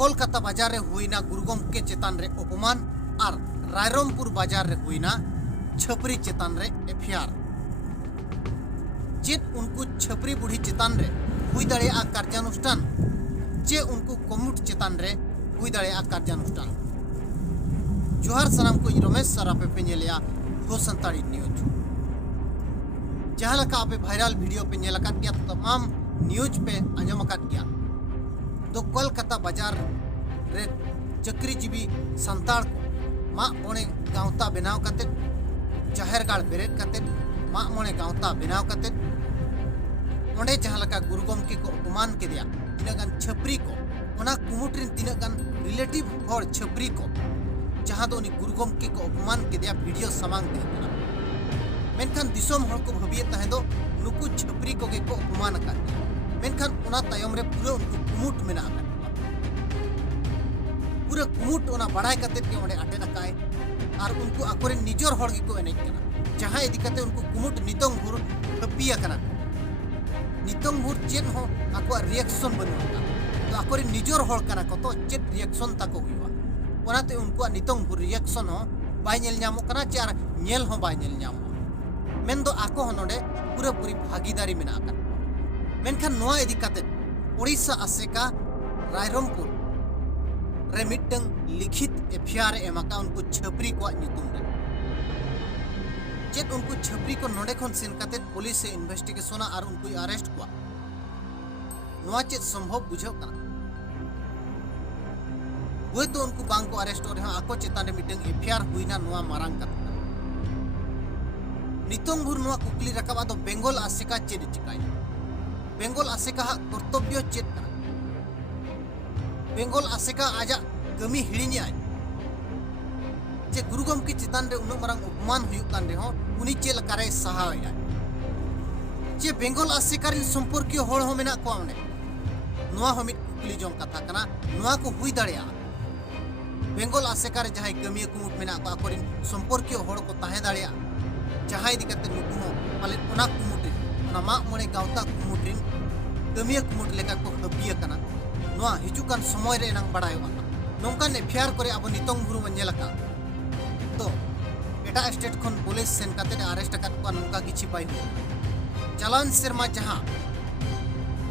कोलकाता बाजार रे हुईना गुरु गोमके चेतान रे अपमान और रायरंगपुर बाजार रे हुईना छपरी चेतान रे एफआईआर चेत उनको छपरी बुढ़ी चेतान रे हुई दाड़ेया कार्यानुष्ठान चे उनको कमुट चेतान रे हुई दाड़ेया कार्यानुष्ठान। जोहार सनाम को रमेश सरापे पे नेलिया हो संताड़ी न्यूज जहां लका आपे वायरल वीडियो पे नेलका गया तमाम न्यूज पे आंजम गया तो कोलकाता बाजार रे चक्रीजीवी संताड़ को माँ मोने गाँवता बनाव कते जाहिर गाड़ बेरेद कते माँ मोने गाँवता बनाव कते ओंडे जहां लका गुरु गोमके को अपमान के दिया तीनगान छपरी को ओना कुमुट्रिन तीनगान रिलेटिव हर छपरी को जहां दो गुरु गोमके को अपमान के दिया वीडियो समांग दे मेनखान दिसोम हर को भबिए तहे दो नुकु छपरी को के को अपमान कर मेनखान ओना तायम रे पूरा उनको कुमुट मेना पूरा कुमुट ओना बढ़ाई कते के ओंडे अटे नकाय और उनको अकोरे निजोर हर को एनेज कना जहां इदी कते उनको कुमुट नितोंग भुर हपिया कना नितोंग भुर चेन हो आको रिएक्शन बनुआ तो अकोरे निजोर हर कना को तो चेत रिएक्शन ताको हुआ ओनाते उनको नितोंग भुर रिएक्शन हो बाय नेल ᱧᱟᱢᱚᱜ ᱠᱟᱱᱟ ᱪᱟᱨ ᱧᱮᱞ ᱦᱚᱸ ᱵᱟᱭ ᱧᱮᱞ ᱧᱟᱢᱚᱜᱼᱟ ᱢᱮᱱᱫᱚ ᱟᱠᱚ ᱦᱚᱸ ᱱᱚᱰᱮ पूरा पूरी भागीदारी में आकर मेनखान नोआ इदी काते ओडिशा आसेका रायरंगपुर रे मिटंग लिखित एफआईआर एमाका उनको छपरी को ᱧᱩᱛᱩᱢ रे चेत उनको छपरी को नोडे खन सेन काते पुलिस से इन्वेस्टिगेशन और उनको अरेस्ट को नोआ चेत संभव बुझाव कना वो तो उनको बांग को अरेस्ट हो रहे आको चेतान रे मिटंग एफआईआर हुईना नोआ मारांग कते नितोंग भुर नोआ कुकली रकाबा तो बेंगल आसेका चेद चिकाय बेंगल आसेका कर्तव्य चेद कना बेंगल आसेका आजा कमी हिड़िनियाय जे गुरु गोमके चेतान रे उन मारांग अपमान हुयुक कान रे हो उनी चे लकारे सहाया जे बेंगल आसेका रे संपर्कीय होड़ हो मेना को आने नोआ हो मिट कुकली जों कथा कना नोआ को हुई दाड़ेया बेंगल आसेका रे जहां कमी कुमुट मेना को अकोरिन संपर्कीय होड़ को ताहे दाड़ेया जहां इदी कते नुकु हो पाले ओना कुमुटिन ओना मा मोने गावता कुमुटिन कमिया कुमुट लेका को हबिया कना नोआ हिजुकान समय रे नंग बडायवा नोंकान एफआईआर करे अब नितोंग भुरु मंजेलका तो एटा स्टेट खन पुलिस सेन कते अरेस्ट कत को नोंका किछि पाई हो चलान शर्मा जहां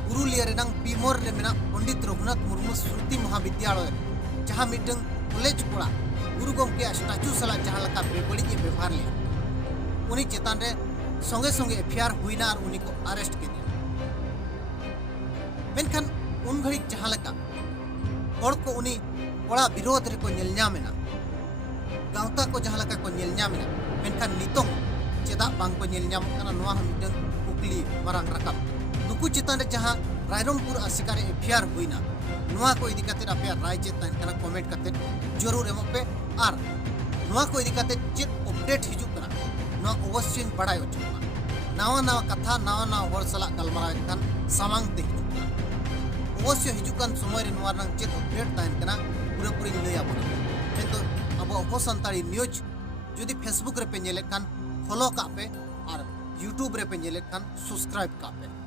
पुरुलिया रे नंग पीमोर रे मेना पंडित रघुनाथ मुर्मू श्रुति महाविद्यालय जहां मिटंग कॉलेज कोड़ा गुरु गोमके स्टैचू सला जहां लका बेबड़ी के व्यवहार लिया उनी चेतान रे संगे संगे एफआईआर हुईना और उनी को अरेस्ट के दिया मेनखान उन घड़ी जहां लका और को उनी बड़ा विरोध रे को नेलन्यामेना गावता को जहां लका को नेलन्यामेना मेनखान नितोंग चेदा बांग को नेलन्याम कना नोआ मिटंग कुकली मारांग रकाब नुकु चेतान रे जहां रायरंगपुर आसेका रे एफआईआर हुईना नोआ को इदी कते आपे राय चेतान कना कमेंट कते जरूर एमो पे और नोआ को इदी कते चेत अपडेट हिजु कना नोआ अवश्य बड़ाय होचुना नावा नावा कथा नावा नावा हर सला गलमाराव खान सामांग ते हिजुना अवश्य हिजुकान समय रे नोआ नंग चेत अपडेट ताहन कना पूरा पूरी लैया बन तो अब हो संताड़ी न्यूज जदि फेसबुक रे पे नेले खान फॉलो का पे और यूट्यूब रे पे नेले खान सब्सक्राइब का पे।